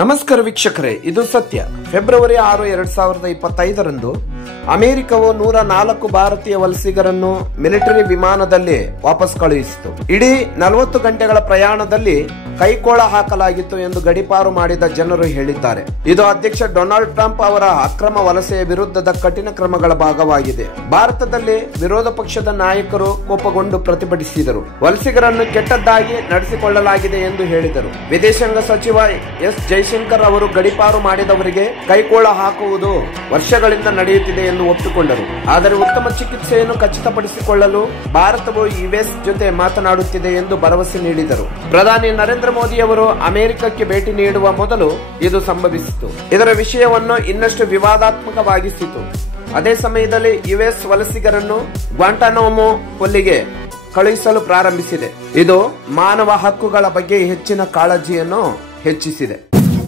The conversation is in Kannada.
ನಮಸ್ಕಾರ ವೀಕ್ಷಕರೇ, ಇದು ಸತ್ಯ. ಫೆಬ್ರವರಿ 6, 2025ರಂದು ಅಮೆರಿಕವು 104 ಭಾರತೀಯ ವಲಸಿಗರನ್ನು ಮಿಲಿಟರಿ ವಿಮಾನದಲ್ಲಿ ವಾಪಸ್ ಕಳುಹಿಸಿತು. ಇಡೀ 40 ಗಂಟೆಗಳ ಪ್ರಯಾಣದಲ್ಲಿ ಕೈಕೋಳ ಹಾಕಲಾಗಿತ್ತು ಎಂದು ಗಡೀಪಾರು ಮಾಡಿದ ಜನರು ಹೇಳಿದ್ದಾರೆ. ಇದು ಅಧ್ಯಕ್ಷ ಡೊನಾಲ್ಡ್ ಟ್ರಂಪ್ ಅವರ ಅಕ್ರಮ ವಲಸೆಯ ವಿರುದ್ಧದ ಕಠಿಣ ಕ್ರಮಗಳ ಭಾಗವಾಗಿದೆ. ಭಾರತದಲ್ಲಿ ವಿರೋಧ ಪಕ್ಷದ ನಾಯಕರು ಕೋಪಗೊಂಡು ಪ್ರತಿಭಟಿಸಿದರು. ವಲಸಿಗರನ್ನು ಕೆಟ್ಟದ್ದಾಗಿ ನಡೆಸಿಕೊಳ್ಳಲಾಗಿದೆ ಎಂದು ಹೇಳಿದರು. ವಿದೇಶಾಂಗ ಸಚಿವ ಎಸ್ ಜೈಶಂಕರ್ ಅವರು ಗಡೀಪಾರು ಮಾಡಿದವರಿಗೆ ಕೈಕೋಳ ಹಾಕುವುದು ವರ್ಷಗಳಿಂದ ನಡೆಯುತ್ತಿದೆ ಎಂದು ಒಪ್ಪಿಕೊಂಡರು. ಆದರೆ ಉತ್ತಮ ಚಿಕಿತ್ಸೆಯನ್ನು ಖಚಿತಪಡಿಸಿಕೊಳ್ಳಲು ಭಾರತವು ಯುಎಸ್ ಜೊತೆ ಮಾತನಾಡುತ್ತಿದೆ ಎಂದು ಭರವಸೆ ನೀಡಿದರು. ಪ್ರಧಾನಿ ನರೇಂದ್ರ ಮೋದಿ ಅವರು ಅಮೆರಿಕಕ್ಕೆ ಭೇಟಿ ನೀಡುವ ಮೊದಲು ಇದು ಸಂಭವಿಸಿತು. ಇದರ ವಿಷಯವನ್ನು ಇನ್ನಷ್ಟು ವಿವಾದಾತ್ಮಕವಾಗಿಸಿತು. ಅದೇ ಸಮಯದಲ್ಲಿ ಯುಎಸ್ ವಲಸಿಗರನ್ನು ಗ್ವಾಂಟಾನಾಮೊ ಕೊಲ್ಲಿಗೆ ಕಳುಹಿಸಲು ಪ್ರಾರಂಭಿಸಿದೆ. ಇದು ಮಾನವ ಹಕ್ಕುಗಳ ಬಗ್ಗೆ ಹೆಚ್ಚಿನ ಕಾಳಜಿಯನ್ನು ಹೆಚ್ಚಿಸಿದೆ.